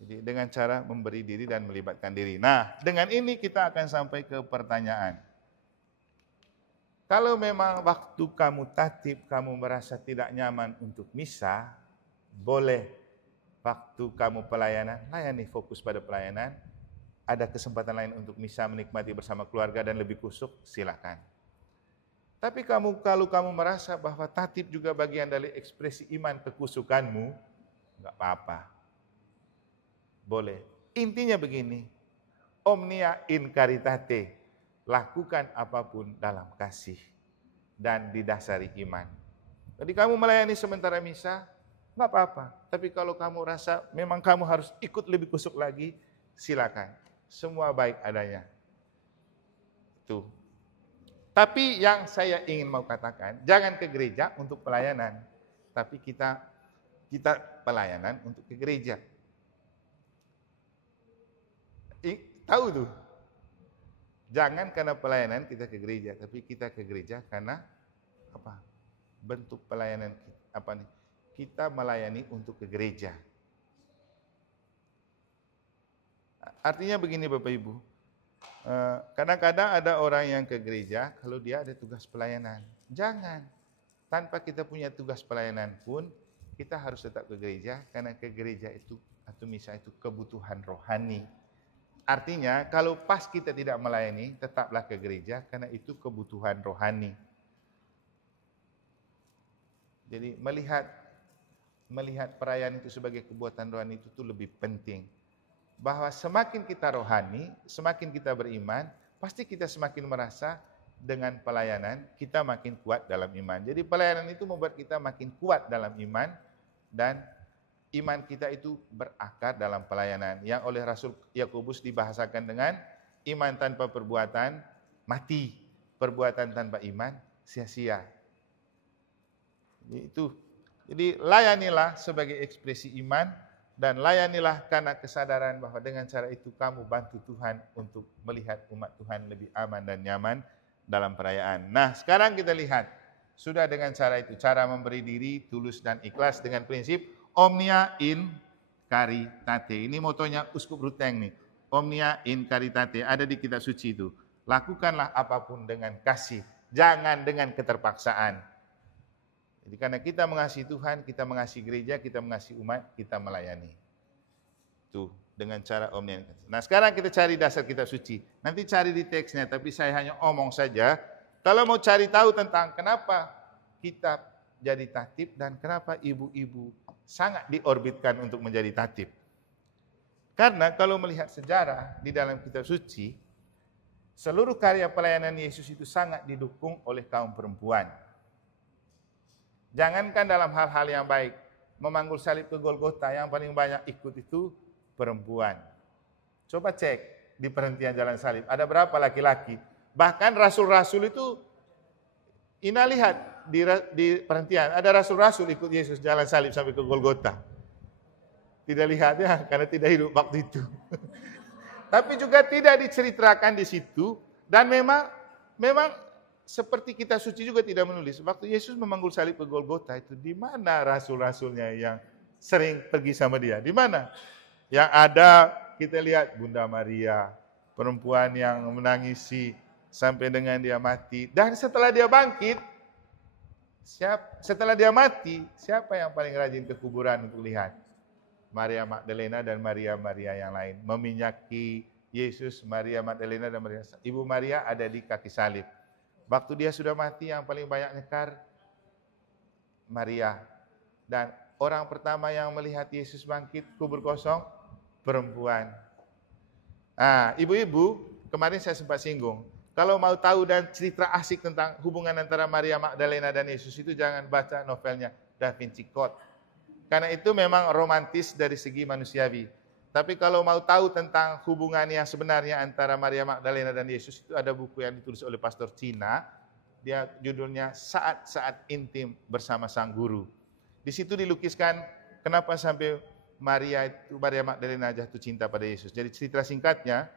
Jadi dengan cara memberi diri dan melibatkan diri. Nah, dengan ini kita akan sampai ke pertanyaan. Kalau memang waktu kamu tatib, kamu merasa tidak nyaman untuk misa, boleh waktu kamu pelayanan, layani fokus pada pelayanan. Ada kesempatan lain untuk misa menikmati bersama keluarga dan lebih kusuk, silakan. Tapi kalau kamu merasa bahwa tatib juga bagian dari ekspresi iman kekusukanmu, enggak apa-apa. Boleh. Intinya begini, omnia in caritate, lakukan apapun dalam kasih dan didasari iman. Jadi kamu melayani sementara misa, enggak apa-apa. Tapi kalau kamu rasa memang kamu harus ikut lebih kusuk lagi, silakan. Semua baik adanya. Tuh. Tapi yang saya ingin mau katakan, jangan ke gereja untuk pelayanan, tapi kita pelayanan untuk ke gereja. Tahu tuh? Jangan karena pelayanan kita ke gereja, tapi kita ke gereja karena apa? Bentuk pelayanan apa nih? Kita melayani untuk ke gereja. Artinya begini Bapak Ibu. Kadang-kadang ada orang yang ke gereja kalau dia ada tugas pelayanan. Jangan. Tanpa kita punya tugas pelayanan pun, kita harus tetap ke gereja, karena ke gereja itu atau misa itu kebutuhan rohani. Artinya kalau pas kita tidak melayani, tetaplah ke gereja karena itu kebutuhan rohani. Jadi melihat perayaan itu sebagai kebutuhan rohani itu lebih penting. Bahwa semakin kita rohani, semakin kita beriman, pasti kita semakin merasa dengan pelayanan kita makin kuat dalam iman. Jadi pelayanan itu membuat kita makin kuat dalam iman, dan iman kita itu berakar dalam pelayanan. Yang oleh Rasul Yakobus dibahasakan dengan iman tanpa perbuatan mati, perbuatan tanpa iman sia-sia. Jadi layanilah sebagai ekspresi iman, dan layanilah karena kesadaran bahwa dengan cara itu kamu bantu Tuhan untuk melihat umat Tuhan lebih aman dan nyaman dalam perayaan. Nah, sekarang kita lihat, sudah dengan cara itu, cara memberi diri tulus dan ikhlas dengan prinsip omnia in caritate. Ini motonya Uskup Ruteng nih, omnia in caritate, ada di kitab suci itu. Lakukanlah apapun dengan kasih, jangan dengan keterpaksaan. Jadi karena kita mengasihi Tuhan, kita mengasihi gereja, kita mengasihi umat, kita melayani. Tuh, dengan cara omnia. Nah sekarang kita cari dasar kitab suci. Nanti cari di teksnya, tapi saya hanya omong saja. Kalau mau cari tahu tentang kenapa kita jadi tatib dan kenapa ibu-ibu sangat diorbitkan untuk menjadi tatib. Karena kalau melihat sejarah di dalam kitab suci, seluruh karya pelayanan Yesus itu sangat didukung oleh kaum perempuan. Jangankan dalam hal-hal yang baik, memanggul salib ke Golgota, yang paling banyak ikut itu perempuan. Coba cek di perhentian jalan salib, ada berapa laki-laki? Bahkan rasul-rasul itu, Ina lihat di perhentian, ada rasul-rasul ikut Yesus jalan salib sampai ke Golgota. Tidak lihat ya, karena tidak hidup waktu itu. Tapi juga tidak diceritakan di situ, dan memang seperti kitab suci juga tidak menulis. Waktu Yesus memanggul salib ke Golgota itu, di mana rasul-rasulnya yang sering pergi sama dia? Di mana? Yang ada kita lihat Bunda Maria, perempuan yang menangisi sampai dengan dia mati. Dan setelah dia bangkit, setelah dia mati, siapa yang paling rajin ke kuburan untuk lihat? Maria Magdalena dan Maria-Maria yang lain. Meminyaki Yesus, Maria Magdalena dan Maria. Ibu Maria ada di kaki salib. Waktu dia sudah mati, yang paling banyak nyekar Maria. Dan orang pertama yang melihat Yesus bangkit, kubur kosong, perempuan. Ibu-ibu, kemarin saya sempat singgung. Kalau mau tahu dan cerita asik tentang hubungan antara Maria Magdalena dan Yesus itu jangan baca novelnya Da Vinci Code. Karena itu memang romantis dari segi manusiawi. Tapi kalau mau tahu tentang hubungan yang sebenarnya antara Maria Magdalena dan Yesus, itu ada buku yang ditulis oleh pastor Cina. Dia judulnya Saat-saat Intim Bersama Sang Guru. Di situ dilukiskan kenapa sampai Maria Magdalena jatuh cinta pada Yesus. Jadi cerita singkatnya,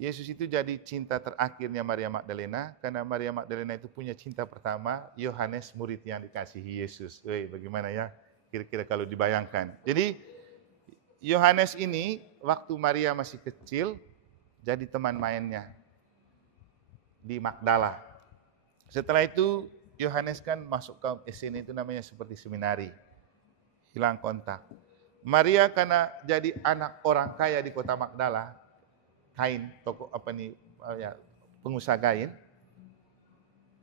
Yesus itu jadi cinta terakhirnya Maria Magdalena karena Maria Magdalena itu punya cinta pertama, Yohanes, murid yang dikasihi Yesus. Bagaimana ya kira-kira kalau dibayangkan. Jadi Yohanes ini waktu Maria masih kecil jadi teman mainnya di Magdala. Setelah itu Yohanes kan masuk kaum SN itu namanya seperti seminari. Hilang kontak. Maria karena jadi anak orang kaya di kota Magdala, kain toko pengusaha kain.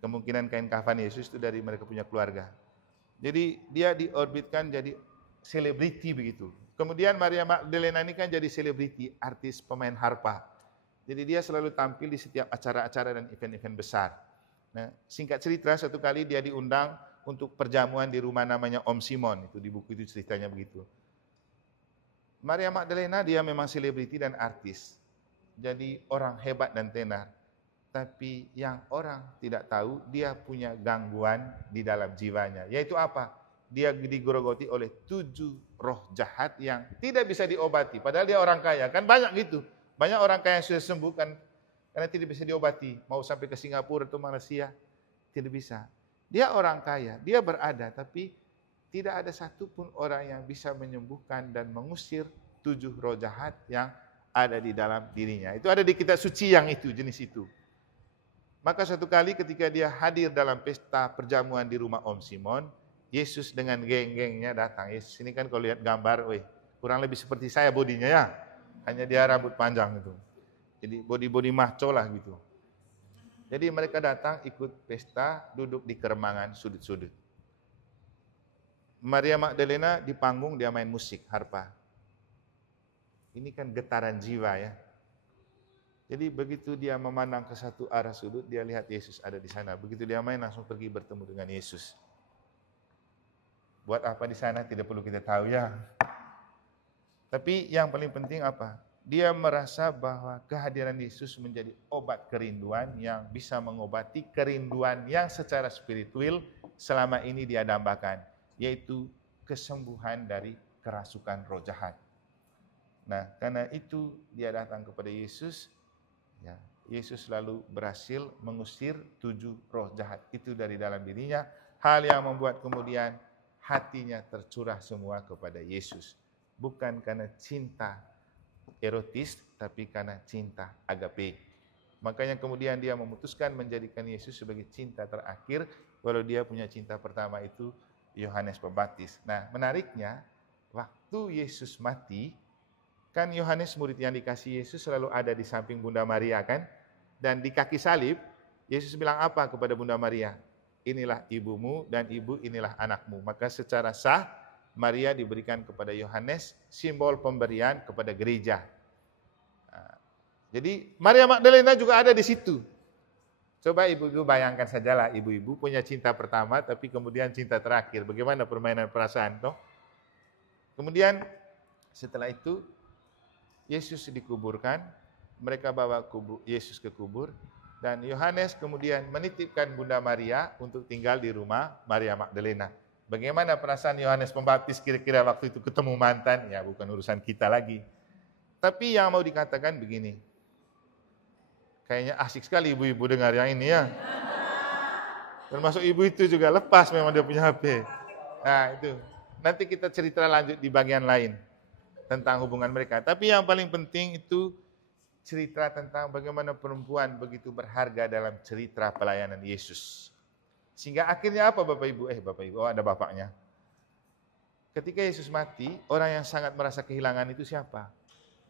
Kemungkinan kain kafan Yesus itu dari mereka punya keluarga. Jadi dia diorbitkan jadi selebriti begitu. Kemudian Maria Magdalena ini kan jadi selebriti, artis pemain harpa. Jadi dia selalu tampil di setiap acara-acara dan event-event besar. Nah, singkat cerita, satu kali dia diundang untuk perjamuan di rumah namanya Om Simon. Itu di buku itu ceritanya begitu. Maria Magdalena dia memang selebriti dan artis. Jadi orang hebat dan tenar. Tapi yang orang tidak tahu, dia punya gangguan di dalam jiwanya. Yaitu apa? Dia digerogoti oleh 7 roh jahat yang tidak bisa diobati. Padahal dia orang kaya. Kan banyak gitu. Banyak orang kaya yang sudah sembuh kan karena tidak bisa diobati. Mau sampai ke Singapura atau Malaysia, tidak bisa. Dia orang kaya, dia berada, tapi tidak ada satupun orang yang bisa menyembuhkan dan mengusir 7 roh jahat yang ada di dalam dirinya. Itu ada di kitab suci yang itu, jenis itu. Maka suatu kali ketika dia hadir dalam pesta perjamuan di rumah Om Simon, Yesus dengan geng-gengnya datang. Yesus ini kan kalau lihat gambar, kurang lebih seperti saya bodinya ya. Hanya dia rambut panjang itu. Jadi body maco lah gitu. Jadi mereka datang ikut pesta, duduk di keremangan sudut-sudut. Maria Magdalena di panggung dia main musik, harpa. Ini kan getaran jiwa ya. Jadi begitu dia memandang ke satu arah sudut, dia lihat Yesus ada di sana. Begitu dia main langsung pergi bertemu dengan Yesus. Buat apa di sana tidak perlu kita tahu ya. Tapi yang paling penting apa? Dia merasa bahwa kehadiran Yesus menjadi obat kerinduan yang bisa mengobati kerinduan yang secara spiritual selama ini dia dambakan, yaitu kesembuhan dari kerasukan roh jahat. Nah, karena itu dia datang kepada Yesus, ya, Yesus lalu berhasil mengusir 7 roh jahat itu dari dalam dirinya, hal yang membuat kemudian hatinya tercurah semua kepada Yesus. Bukan karena cinta erotis, tapi karena cinta agape. Makanya kemudian dia memutuskan menjadikan Yesus sebagai cinta terakhir, walau dia punya cinta pertama itu Yohanes Pembaptis. Nah, menariknya, waktu Yesus mati, kan Yohanes murid yang dikasih Yesus selalu ada di samping Bunda Maria kan? Dan di kaki salib, Yesus bilang apa kepada Bunda Maria? Inilah ibumu dan ibu inilah anakmu. Maka secara sah, Maria diberikan kepada Yohanes, simbol pemberian kepada gereja. Jadi Maria Magdalena juga ada di situ. Coba ibu-ibu bayangkan sajalah, ibu-ibu punya cinta pertama, tapi kemudian cinta terakhir. Bagaimana permainan perasaan toh? Kemudian setelah itu, Yesus dikuburkan, mereka bawa Yesus ke kubur, dan Yohanes kemudian menitipkan Bunda Maria untuk tinggal di rumah Maria Magdalena. Bagaimana perasaan Yohanes Pembaptis kira-kira waktu itu ketemu mantan? Ya bukan urusan kita lagi. Tapi yang mau dikatakan begini, kayaknya asik sekali ibu-ibu dengar yang ini ya. Termasuk ibu itu juga lepas memang dia punya HP. Nah itu, nanti kita cerita lanjut di bagian lain tentang hubungan mereka. Tapi yang paling penting itu cerita tentang bagaimana perempuan begitu berharga dalam cerita pelayanan Yesus. Sehingga akhirnya apa Bapak Ibu? Bapak Ibu, ada bapaknya. Ketika Yesus mati, orang yang sangat merasa kehilangan itu siapa?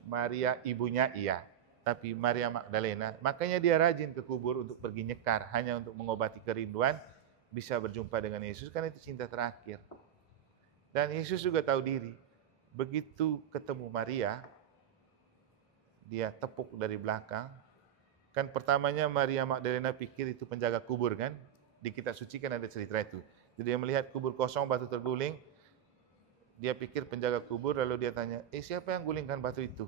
Maria ibunya iya, tapi Maria Magdalena. Makanya dia rajin ke kubur untuk pergi nyekar, hanya untuk mengobati kerinduan, bisa berjumpa dengan Yesus, karena itu cinta terakhir. Dan Yesus juga tahu diri. Begitu ketemu Maria, dia tepuk dari belakang. Kan pertamanya Maria Magdalena pikir itu penjaga kubur kan. Di kitab suci kan ada cerita itu. Jadi dia melihat kubur kosong, batu terguling. Dia pikir penjaga kubur, lalu dia tanya, siapa yang gulingkan batu itu?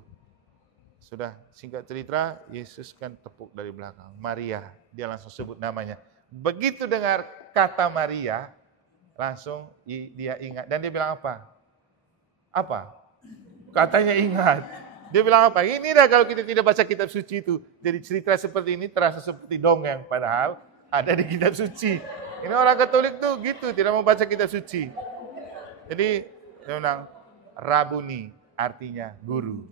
Sudah, singkat cerita, Yesus kan tepuk dari belakang. Maria, dia langsung sebut namanya. Begitu dengar kata Maria, langsung dia ingat. Dan dia bilang apa? Apa? Katanya ingat. Dia bilang apa? Ini dah kalau kita tidak baca kitab suci itu. Jadi cerita seperti ini terasa seperti dongeng. Padahal ada di kitab suci. Ini orang Katolik tuh gitu, tidak mau baca kitab suci. Jadi dia bilang, Rabuni artinya guru.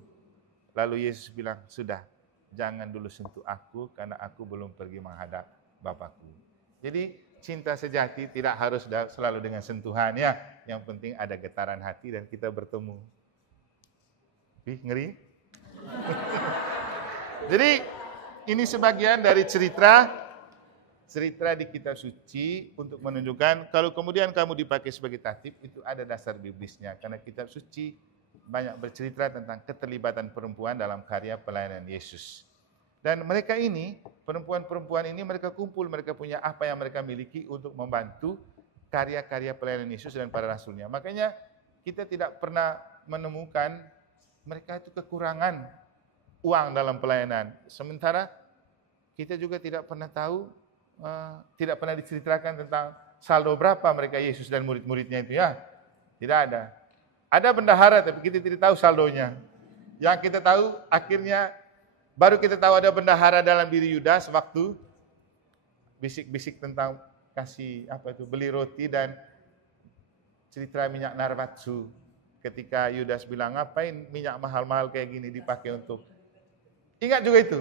Lalu Yesus bilang, sudah, jangan dulu sentuh aku karena aku belum pergi menghadap Bapakku. Jadi cinta sejati tidak harus selalu dengan sentuhan ya. Yang penting ada getaran hati dan kita bertemu. Ngeri? Jadi ini sebagian dari cerita di kitab suci untuk menunjukkan kalau kemudian kamu dipakai sebagai tatib itu ada dasar biblisnya. Karena kitab suci banyak bercerita tentang keterlibatan perempuan dalam karya pelayanan Yesus. Dan mereka ini, perempuan-perempuan ini mereka kumpul, mereka punya apa yang mereka miliki untuk membantu karya-karya pelayanan Yesus dan para rasulnya. Makanya kita tidak pernah menemukan mereka itu kekurangan uang dalam pelayanan. Sementara kita juga tidak pernah tahu, tidak pernah diceritakan tentang saldo berapa mereka Yesus dan murid-muridnya itu ya. Tidak ada. Ada bendahara tapi kita tidak tahu saldonya. Yang kita tahu akhirnya baru kita tahu ada bendahara dalam diri Yudas waktu bisik-bisik tentang kasih beli roti dan cerita minyak narwatsu. Ketika Yudas bilang, ngapain minyak mahal-mahal kayak gini dipakai untuk... Ingat juga itu?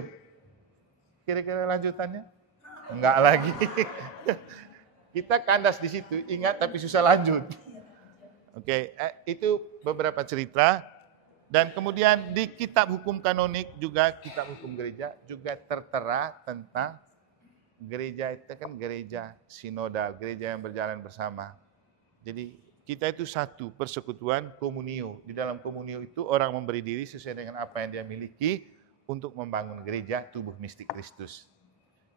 Kira-kira lanjutannya? Enggak lagi. Kita kandas di situ, ingat tapi susah lanjut. Oke, itu beberapa cerita. Dan kemudian di kitab hukum kanonik juga, kitab hukum gereja juga tertera tentang gereja itu kan gereja sinodal, gereja yang berjalan bersama. Jadi kita itu satu persekutuan komunio. Di dalam komunio itu orang memberi diri sesuai dengan apa yang dia miliki untuk membangun gereja tubuh mistik Kristus.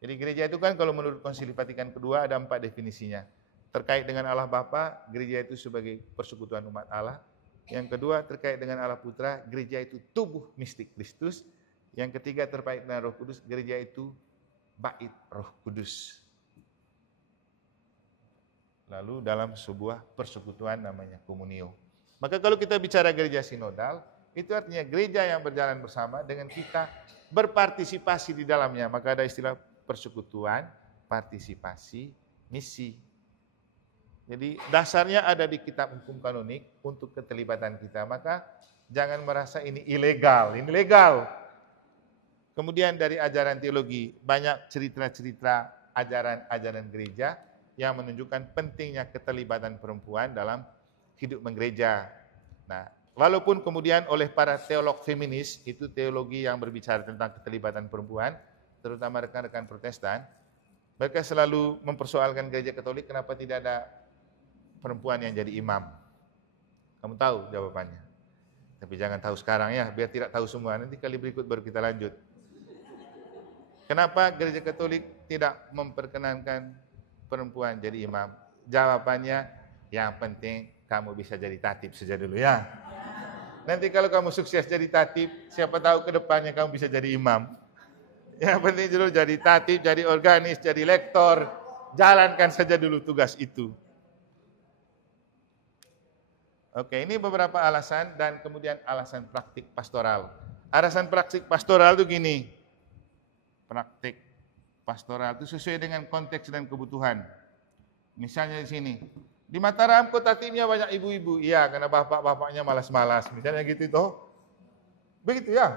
Jadi gereja itu kan kalau menurut Konsili Vatikan kedua ada 4 definisinya. Terkait dengan Allah Bapa, gereja itu sebagai persekutuan umat Allah. Yang kedua terkait dengan Allah Putra, gereja itu tubuh mistik Kristus. Yang ketiga terkait dengan Roh Kudus, gereja itu bait Roh Kudus. Lalu dalam sebuah persekutuan namanya komunio. Maka kalau kita bicara gereja sinodal, itu artinya gereja yang berjalan bersama dengan kita berpartisipasi di dalamnya. Maka ada istilah persekutuan, partisipasi, misi. Jadi dasarnya ada di kitab hukum kanonik untuk keterlibatan kita. Maka jangan merasa ini ilegal, ini legal. Kemudian dari ajaran teologi, banyak cerita-cerita ajaran-ajaran gereja yang menunjukkan pentingnya keterlibatan perempuan dalam hidup menggereja. Nah, walaupun kemudian oleh para teolog feminis, itu teologi yang berbicara tentang keterlibatan perempuan, terutama rekan-rekan Protestan, mereka selalu mempersoalkan gereja Katolik kenapa tidak ada perempuan yang jadi imam. Kamu tahu jawabannya. Tapi jangan tahu sekarang ya, biar tidak tahu semua. Nanti kali berikut baru kita lanjut. Kenapa gereja Katolik tidak memperkenankan perempuan jadi imam? Jawabannya, yang penting kamu bisa jadi tatib saja dulu ya. Nanti kalau kamu sukses jadi tatib, siapa tahu ke depannya kamu bisa jadi imam. Yang penting dulu jadi tatib, jadi organis, jadi lektor. Jalankan saja dulu tugas itu. Oke, ini beberapa alasan dan kemudian alasan praktik pastoral. Alasan praktik pastoral itu gini. Praktik pastoral itu sesuai dengan konteks dan kebutuhan. Misalnya di sini, di Mataram kota timnya banyak ibu-ibu. Iya, karena bapak-bapaknya malas-malas. Misalnya gitu itu. Begitu ya?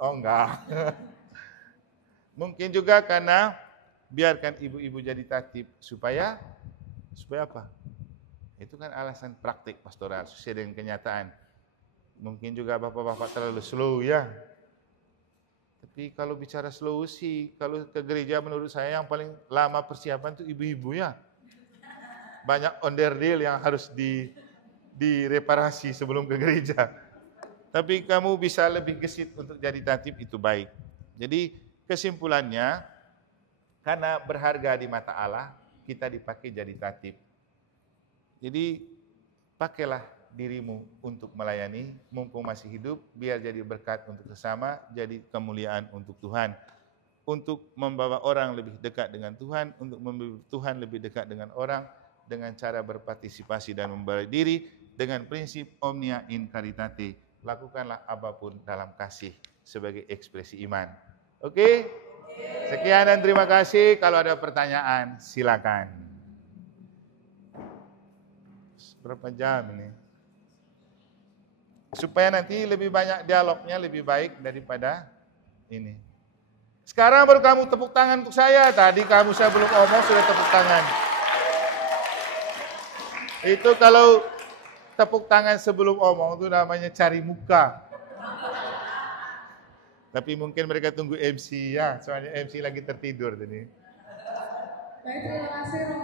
Oh enggak. Mungkin juga karena biarkan ibu-ibu jadi tatib supaya apa? Itu kan alasan praktik pastoral sesuai dengan kenyataan. Mungkin juga bapak-bapak terlalu slow ya. Tapi kalau bicara slow sih, kalau ke gereja menurut saya yang paling lama persiapan itu ibu-ibu ya. Banyak onderdil yang harus direparasi sebelum ke gereja. Tapi kamu bisa lebih gesit untuk jadi tatib, itu baik. Jadi kesimpulannya, karena berharga di mata Allah, kita dipakai jadi tatib. Jadi pakailah dirimu untuk melayani, mumpung masih hidup, biar jadi berkat untuk sesama, jadi kemuliaan untuk Tuhan. Untuk membawa orang lebih dekat dengan Tuhan, untuk membawa Tuhan lebih dekat dengan orang, dengan cara berpartisipasi dan memberi diri, dengan prinsip omnia in caritate. Lakukanlah apapun dalam kasih sebagai ekspresi iman. Oke? Sekian dan terima kasih. Kalau ada pertanyaan, silakan. Berapa jam ini? Supaya nanti lebih banyak dialognya, lebih baik daripada ini. Sekarang baru kamu tepuk tangan untuk saya. Tadi kamu saya belum omong sudah tepuk tangan. Itu kalau tepuk tangan sebelum omong itu namanya cari muka. Tapi mungkin mereka tunggu MC ya, soalnya MC lagi tertidur tadi. Baik, terima kasih.